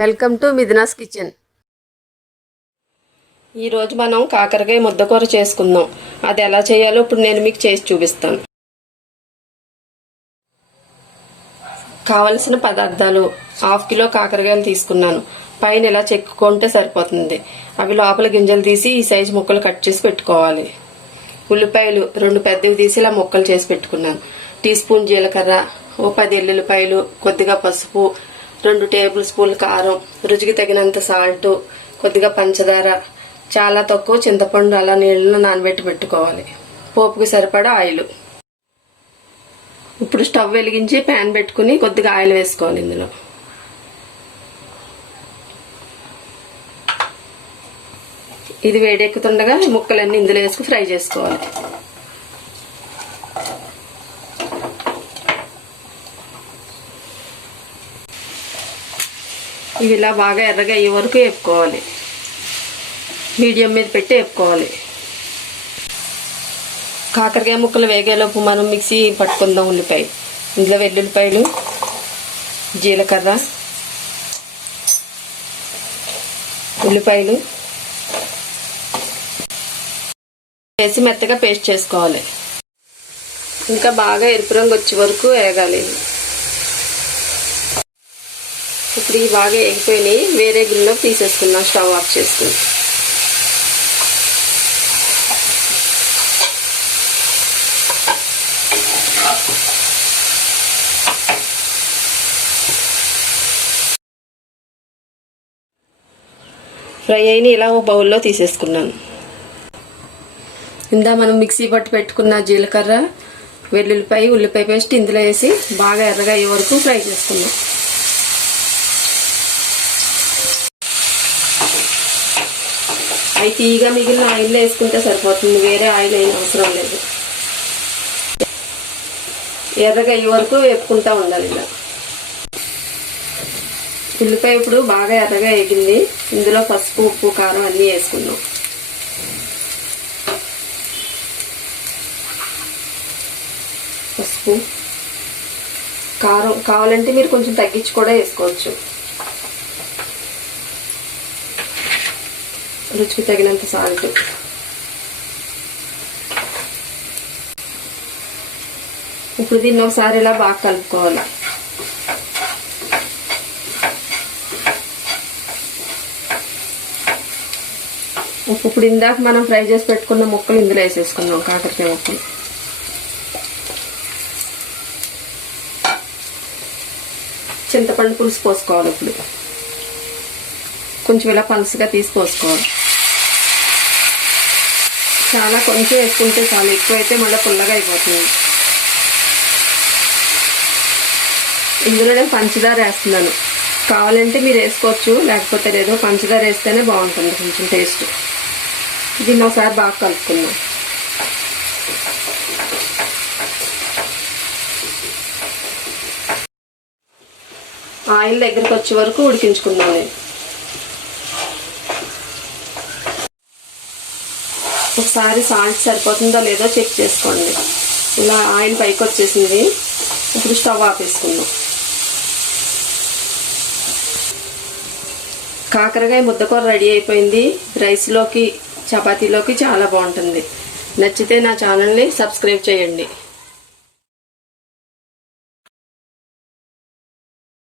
Welcome to Mithuna's kitchen. ఈరోజు మనం కాకరకాయ ముద్దకూర చేసుకుందాం. అది ఎలా చేయాలో ఇప్పుడు నేను మీకు చేసి చూపిస్తాను. కావలసిన పదార్థాలు: 1/2 కిలో కాకరకాయలు తీసుకున్నాను. పైన ఇలా చెక్కుకుంటే సరిపోతుంది. అవి లోపల గింజలు తీసి ఈ సైజు ముక్కలు కట్ చేసి పెట్టుకోవాలి. ఉల్లిపాయలు 2 పెద్దవి తీసి ఇలా ముక్కలు చేసి పెట్టుకున్నాను. టీ స్పూన్ జీలకర్ర, 10 ఎల్లుల్లిపాయలు, కొద్దిగా పసుపు, 2 టేబుల్ స్పూన్ల కారం, రుచికి తగినంత సాల్ట్, కొద్దిగా పంచదార, చాలా తక్కువ చింతపండు అలా నీళ్ళలో నానబెట్టి పెట్టుకోవాలి. పోపుకి సరిపడా ఆయిల్. ఇప్పుడు స్టవ్ వెలిగించి ప్యాన్ పెట్టుకుని కొద్దిగా ఆయిల్ వేసుకోవాలి. ఇందులో ఇది వేడెక్కుతుండగా ముక్కలన్నీ ఇందులో వేసుకుని ఫ్రై చేసుకోవాలి. ఇవి ఇలా బాగా ఎర్రగా అయ్యే వరకు వేపుకోవాలి. మీడియం మీద పెట్టి వేపుకోవాలి. కాకరకాయ ముక్కలు వేగేలోపు మనం మిక్సీ పట్టుకుందాం. ఉల్లిపాయ, ఇందులో వెల్లుల్లిపాయలు, జీలకర్ర, ఉల్లిపాయలు వేసి మెత్తగా పేస్ట్ చేసుకోవాలి. ఇంకా బాగా ఎరుపు రంగు వచ్చే వరకు వేగాలి. ఇప్పుడు ఇవి బాగా వేగిపోయినాయి. వేరే గిన్నెలో తీసేసుకున్నాం. స్టవ్ ఆఫ్ చేసుకుని ఫ్రై అయిన ఇలా ఓ బౌల్లో తీసేసుకున్నాను. ఇందా మనం మిక్సీ పట్టు పెట్టుకున్న జీలకర్ర, వెల్లుల్లిపాయ, ఉల్లిపాయ పేస్ట్ ఇందులో వేసి బాగా ఎర్రగా అయ్యే వరకు ఫ్రై చేసుకున్నాం. అవి తీగా మిగిలిన ఆయిల్లో వేసుకుంటే సరిపోతుంది. వేరే ఆయిల్ అయిన అవసరం లేదు. ఎర్రగా అయ్యే వరకు వేపుకుంటూ ఉండాలి. ఇలా ఉల్లిపాయ ఇప్పుడు బాగా ఎర్రగా వేగింది. ఇందులో పసుపు, ఉప్పు, కారం అన్నీ వేసుకున్నాం. పసుపు, కారం కావాలంటే మీరు కొంచెం తగ్గించి కూడా వేసుకోవచ్చు. రుచికి తగినంత సాల్ట్. ఇప్పుడు దీన్ని ఒకసారి ఇలా బాగా కలుపుకోవాలి. ఇప్పుడు ఇందాక మనం ఫ్రై చేసి పెట్టుకున్న ముక్కలు ఇందులో వేసేసుకుందాం. కాకరకాయ ముక్కలు చింతపండు పులుసు పోసుకోవాలి. ఇప్పుడు కొంచెం ఇలా పలుసుగా తీసి పోసుకోవాలి. చాలా కొంచెం వేసుకుంటే చాలా, ఎక్కువైతే మళ్ళీ పుల్లగా అయిపోతుంది. ఇందులో నేను పంచదార వేస్తున్నాను. కావాలంటే మీరు వేసుకోవచ్చు, లేకపోతే లేదు. పంచదార వేస్తేనే బాగుంటుంది కొంచెం టేస్ట్. దీన్ని ఒకసారి బాగా కలుపుకుందాం. ఆయిల్ దగ్గరికి వచ్చే వరకు ఉడికించుకుందాం. ఒకసారి సాల్ట్ సరిపోతుందో లేదో చెక్ చేసుకోండి. ఇలా ఆయిల్ పైకి వచ్చేసింది. ఇప్పుడు స్టవ్ ఆపేసుకుందాం. కాకరకాయ ముద్దకూర రెడీ అయిపోయింది. రైస్లోకి, చపాతీలోకి చాలా బాగుంటుంది. నచ్చితే నా ఛానల్ని సబ్స్క్రైబ్ చేయండి.